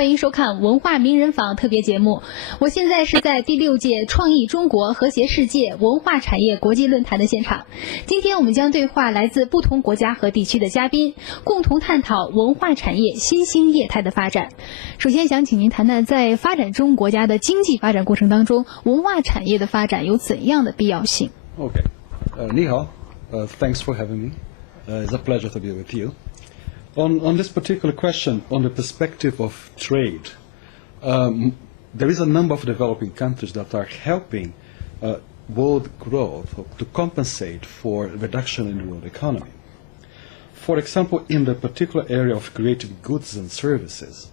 欢迎收看文化名人坊特别节目。我现在是在第6届创意中国和谐世界文化产业国际论坛的现场。今天我们将对话来自不同国家和地区的嘉宾，共同探讨文化产业新兴业态的发展。首先想请您谈谈，在发展中国家的经济发展过程当中，文化产业的发展有怎样的必要性？ Okay. 你好. Thanks for having me. It's a pleasure to be with you. On this particular question, on the perspective of trade, there is a number of developing countries that are helping world growth to compensate for reduction in the world economy. For example, in the particular area of creative goods and services,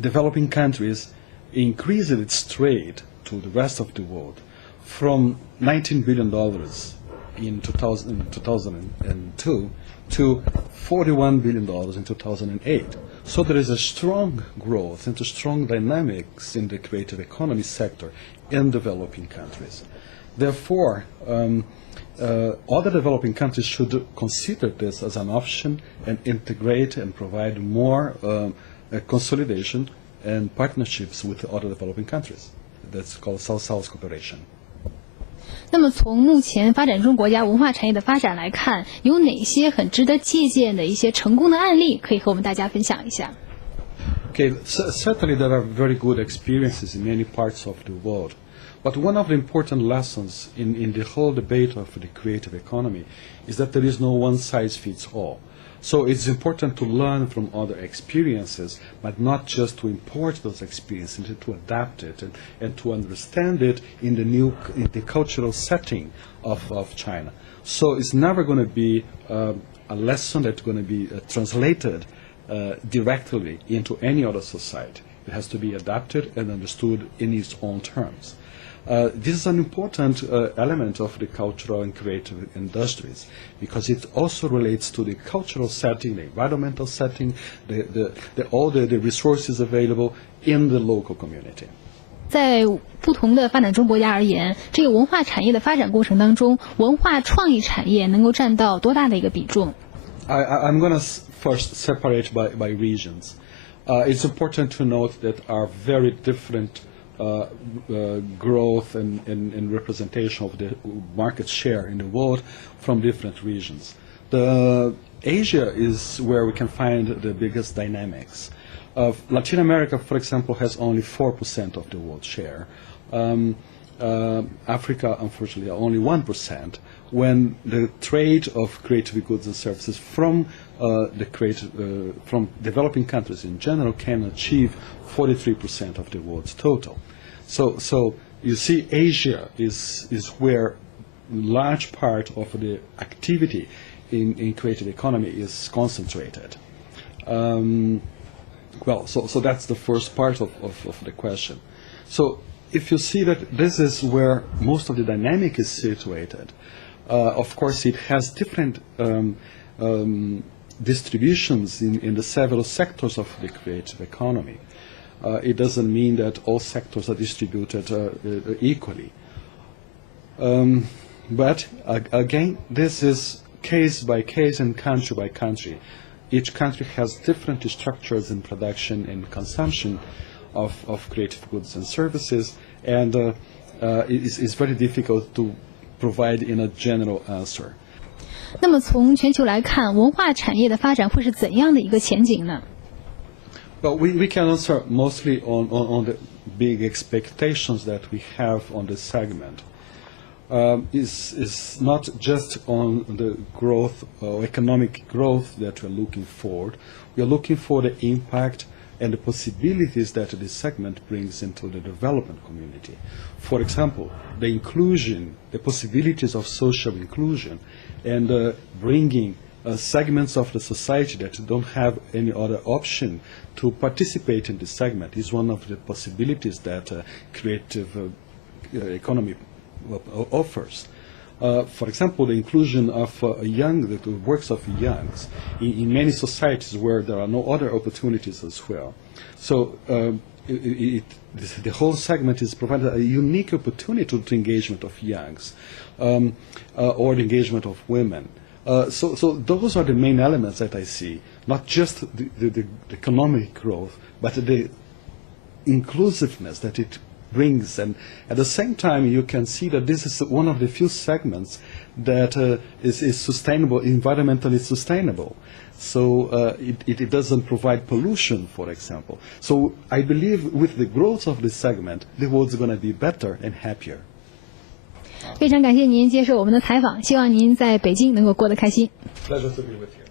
developing countries increased its trade to the rest of the world from $19 billion in 2002 to $41 billion in 2008. So there is a strong growth and a strong dynamics in the creative economy sector in developing countries. Therefore, other developing countries should consider this as an option and integrate and provide more consolidation and partnerships with other developing countries. That's called South-South cooperation. 那么从目前发展中国家文化产业的发展来看，有哪些很值得借鉴的一些成功的案例可以和我们大家分享一下？ Okay, certainly there are very good experiences in many parts of the world. But one of the important lessons in the whole debate of the creative economy is that there is no one size fits all. So it's important to learn from other experiences, but not just to import those experiences, to adapt it and to understand it in the cultural setting of China. So it's never going to be a lesson that's going to be translated directly into any other society. It has to be adapted and understood in its own terms. This is an important element of the cultural and creative industries because it also relates to the cultural setting, the environmental setting, all the resources available in the local community. 在不同的发展中国家而言，这个文化产业的发展过程当中，文化创意产业能够占到多大的一个比重？ I'm going to first separate by regions. It's important to note that are very different growth and representation of the market share in the world from different regions. Asia is where we can find the biggest dynamics. Latin America, for example, has only 4% of the world share. Africa, unfortunately, only 1%. When the trade of creative goods and services from from developing countries in general can achieve 43% of the world's total. So you see, Asia is where large part of the activity in creative economy is concentrated. So that's the first part of the question. So if you see that this is where most of the dynamic is situated, of course it has different distributions in the several sectors of the creative economy. It doesn't mean that all sectors are distributed equally. But again, this is case by case and country by country. Each country has different structures in production and consumption of creative goods and services, and it's very difficult to provide in a general answer. 那么从全球来看，文化产业的发展会是怎样的一个前景呢？ Well, we can answer mostly on the big expectations that we have on this segment. Is not just on the growth or economic growth that we're looking for. We are looking for the impact and the possibilities that this segment brings into the development community. For example, the inclusion, the possibilities of social inclusion, and bringing segments of the society that don't have any other option to participate in this segment is one of the possibilities that creative economy offers. For example, the inclusion of the works of youngs in many societies where there are no other opportunities as well. So the whole segment is provided a unique opportunity to engagement of youngs or the engagement of women. So those are the main elements that I see not just the economic growth, but the inclusiveness that it brings. And at the same time, you can see that this is one of the few segments that is sustainable, environmentally sustainable. So it doesn't provide pollution, for example. So I believe with the growth of this segment, the world's going to be better and happier. 非常感谢您接受我们的采访，希望您在北京能够过得开心。 Pleasure to be with you.